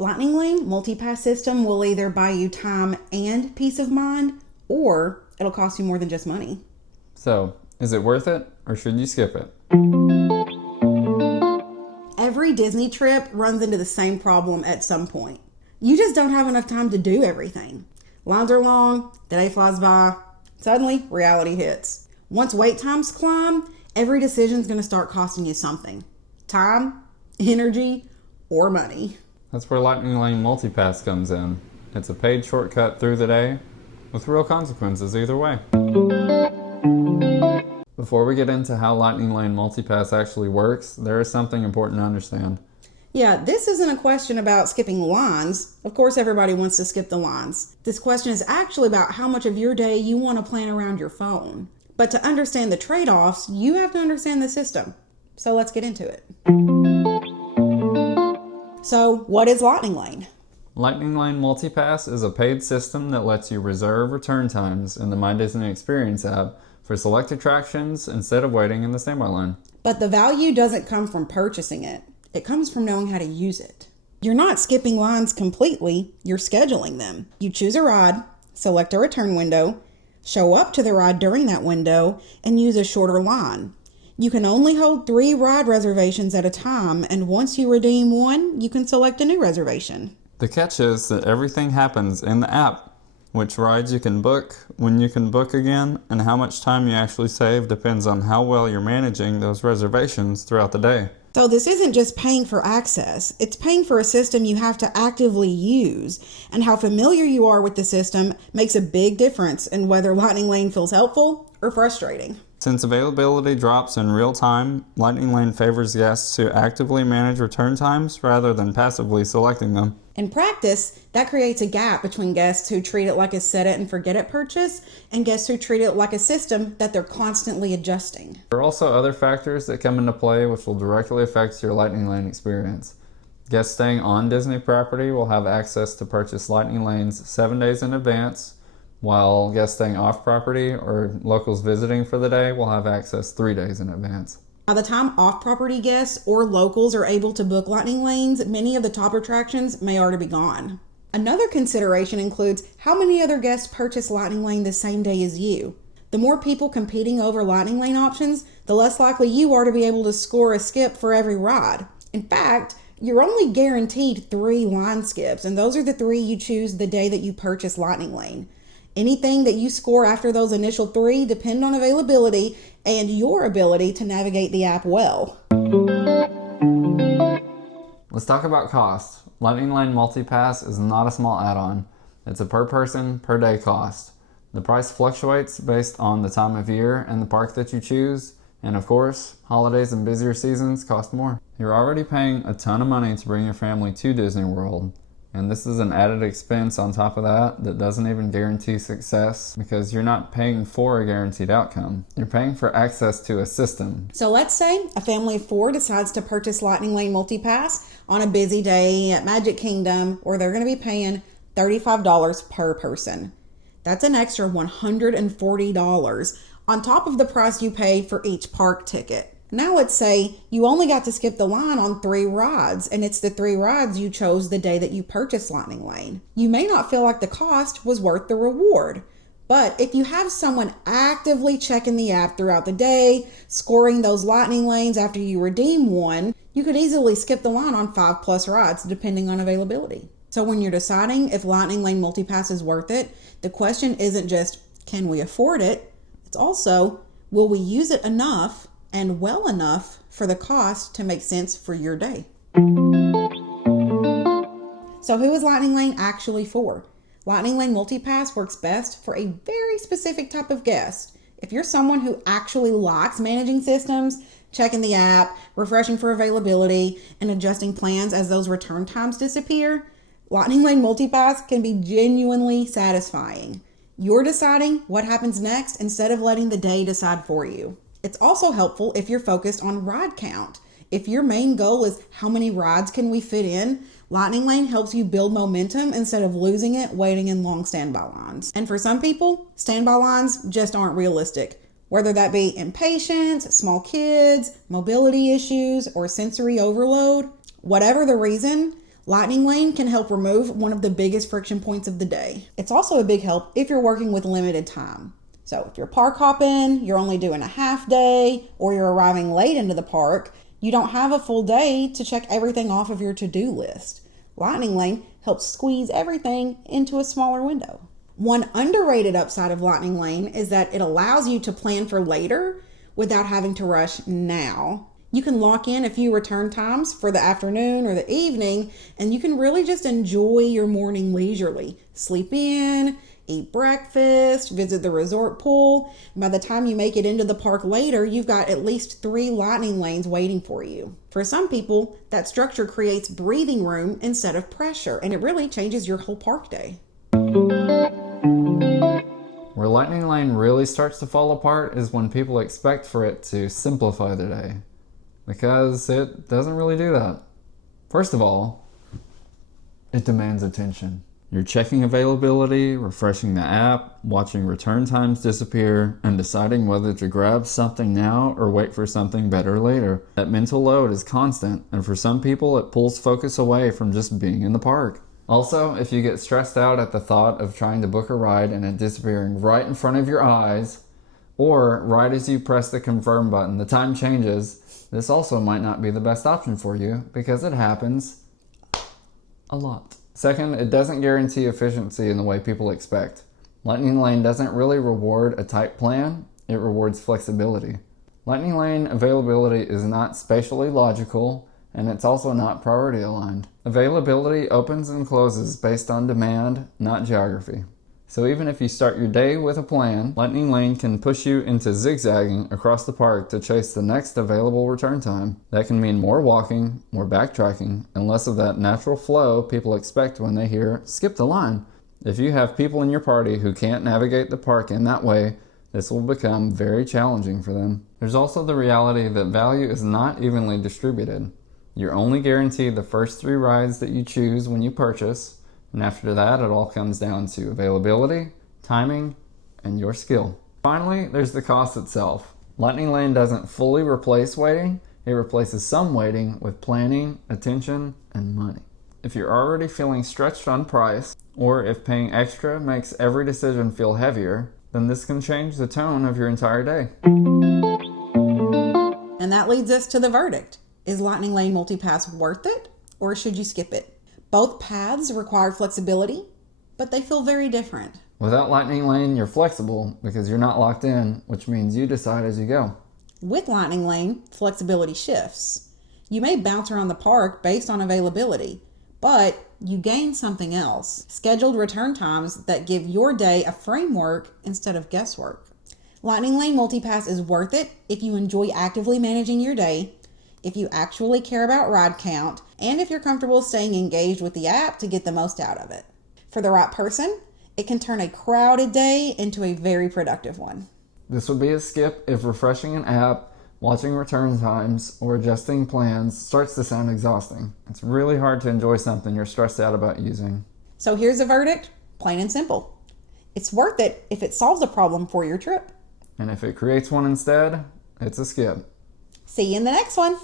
Lightning Lane MultiPass system will either buy you time and peace of mind, or it'll cost you more than just money. So, is it worth it, or should you skip it? Every Disney trip runs into the same problem at some point. You just don't have enough time to do everything. Lines are long, the day flies by, suddenly reality hits. Once wait times climb, every decision's going to start costing you something. Time, energy, or money. That's where Lightning Lane MultiPass comes in. It's a paid shortcut through the day with real consequences either way. Before we get into how Lightning Lane MultiPass actually works, there is something important to understand. Yeah, this isn't a question about skipping lines. Of course, everybody wants to skip the lines. This question is actually about how much of your day you want to plan around your phone. But to understand the trade-offs, you have to understand the system. So let's get into it. So what is Lightning Lane? Lightning Lane MultiPass is a paid system that lets you reserve return times in the My Disney Experience app for select attractions instead of waiting in the standby line. But the value doesn't come from purchasing it. It comes from knowing how to use it. You're not skipping lines completely, you're scheduling them. You choose a ride, select a return window, show up to the ride during that window, and use a shorter line. You can only hold 3 ride reservations at a time, and once you redeem one, you can select a new reservation. The catch is that everything happens in the app. Which rides you can book, when you can book again, and how much time you actually save depends on how well you're managing those reservations throughout the day. So this isn't just paying for access, it's paying for a system you have to actively use, and how familiar you are with the system makes a big difference in whether Lightning Lane feels helpful or frustrating. Since availability drops in real time, Lightning Lane favors guests who actively manage return times rather than passively selecting them. In practice, that creates a gap between guests who treat it like a set it and forget it purchase and guests who treat it like a system that they're constantly adjusting. There are also other factors that come into play which will directly affect your Lightning Lane experience. Guests staying on Disney property will have access to purchase Lightning Lanes 7 days in advance, while guests staying off property or locals visiting for the day will have access 3 days in advance. By the time off-property guests or locals are able to book Lightning Lanes, many of the top attractions may already be gone. Another consideration includes how many other guests purchase Lightning Lane the same day as you. The more people competing over Lightning Lane options, the less likely you are to be able to score a skip for every ride. In fact, you're only guaranteed 3 line skips, and those are the 3 you choose the day that you purchase Lightning Lane. Anything that you score after those initial 3 depend on availability and your ability to navigate the app well. Let's talk about cost. Lightning Lane MultiPass is not a small add-on. It's a per person, per day cost. The price fluctuates based on the time of year and the park that you choose, and of course, holidays and busier seasons cost more. You're already paying a ton of money to bring your family to Disney World. And this is an added expense on top of that doesn't even guarantee success because you're not paying for a guaranteed outcome. You're paying for access to a system. So let's say a family of 4 decides to purchase Lightning Lane MultiPass on a busy day at Magic Kingdom where they're going to be paying $35 per person. That's an extra $140 on top of the price you pay for each park ticket. Now let's say you only got to skip the line on 3 rides, and it's the 3 rides you chose the day that you purchased Lightning Lane. You may not feel like the cost was worth the reward, but if you have someone actively checking the app throughout the day, scoring those Lightning Lanes after you redeem one, you could easily skip the line on 5+ rides depending on availability. So when you're deciding if Lightning Lane MultiPass is worth it, the question isn't just, can we afford it? It's also, will we use it enough and well enough for the cost to make sense for your day? So who is Lightning Lane actually for? Lightning Lane MultiPass works best for a very specific type of guest. If you're someone who actually likes managing systems, checking the app, refreshing for availability, and adjusting plans as those return times disappear, Lightning Lane MultiPass can be genuinely satisfying. You're deciding what happens next instead of letting the day decide for you. It's also helpful if you're focused on ride count. If your main goal is how many rides can we fit in, Lightning Lane helps you build momentum instead of losing it waiting in long standby lines. And for some people, standby lines just aren't realistic. Whether that be impatience, small kids, mobility issues, or sensory overload, whatever the reason, Lightning Lane can help remove one of the biggest friction points of the day. It's also a big help if you're working with limited time. So if you're park hopping, you're only doing a half day, or you're arriving late into the park, you don't have a full day to check everything off of your to-do list. Lightning Lane helps squeeze everything into a smaller window. One underrated upside of Lightning Lane is that it allows you to plan for later without having to rush now. You can lock in a few return times for the afternoon or the evening, and you can really just enjoy your morning leisurely. Sleep in, eat breakfast, visit the resort pool. By the time you make it into the park later, you've got at least 3 lightning lanes waiting for you. For some people, that structure creates breathing room instead of pressure, and it really changes your whole park day. Where Lightning Lane really starts to fall apart is when people expect for it to simplify their day, because it doesn't really do that. First of all, it demands attention. You're checking availability, refreshing the app, watching return times disappear, and deciding whether to grab something now or wait for something better later. That mental load is constant, and for some people it pulls focus away from just being in the park. Also, if you get stressed out at the thought of trying to book a ride and it disappearing right in front of your eyes, or right as you press the confirm button, the time changes, this also might not be the best option for you because it happens a lot. Second, it doesn't guarantee efficiency in the way people expect. Lightning Lane doesn't really reward a tight plan, it rewards flexibility. Lightning Lane availability is not spatially logical, and it's also not priority aligned. Availability opens and closes based on demand, not geography. So even if you start your day with a plan, Lightning Lane can push you into zigzagging across the park to chase the next available return time. That can mean more walking, more backtracking, and less of that natural flow people expect when they hear, skip the line. If you have people in your party who can't navigate the park in that way, this will become very challenging for them. There's also the reality that value is not evenly distributed. You're only guaranteed the first 3 rides that you choose when you purchase, and after that it all comes down to availability, timing, and your skill. Finally, there's the cost itself. Lightning Lane doesn't fully replace waiting, it replaces some waiting with planning, attention, and money. If you're already feeling stretched on price, or if paying extra makes every decision feel heavier, then this can change the tone of your entire day. And that leads us to the verdict. Is Lightning Lane MultiPass worth it, or should you skip it? Both paths require flexibility, but they feel very different. Without Lightning Lane, you're flexible because you're not locked in, which means you decide as you go. With Lightning Lane, flexibility shifts. You may bounce around the park based on availability, but you gain something else. Scheduled return times that give your day a framework instead of guesswork. Lightning Lane MultiPass is worth it if you enjoy actively managing your day, if you actually care about ride count, and if you're comfortable staying engaged with the app to get the most out of it. For the right person, it can turn a crowded day into a very productive one. This would be a skip if refreshing an app, watching return times, or adjusting plans starts to sound exhausting. It's really hard to enjoy something you're stressed out about using. So here's a verdict, plain and simple. It's worth it if it solves a problem for your trip. And if it creates one instead, it's a skip. See you in the next one.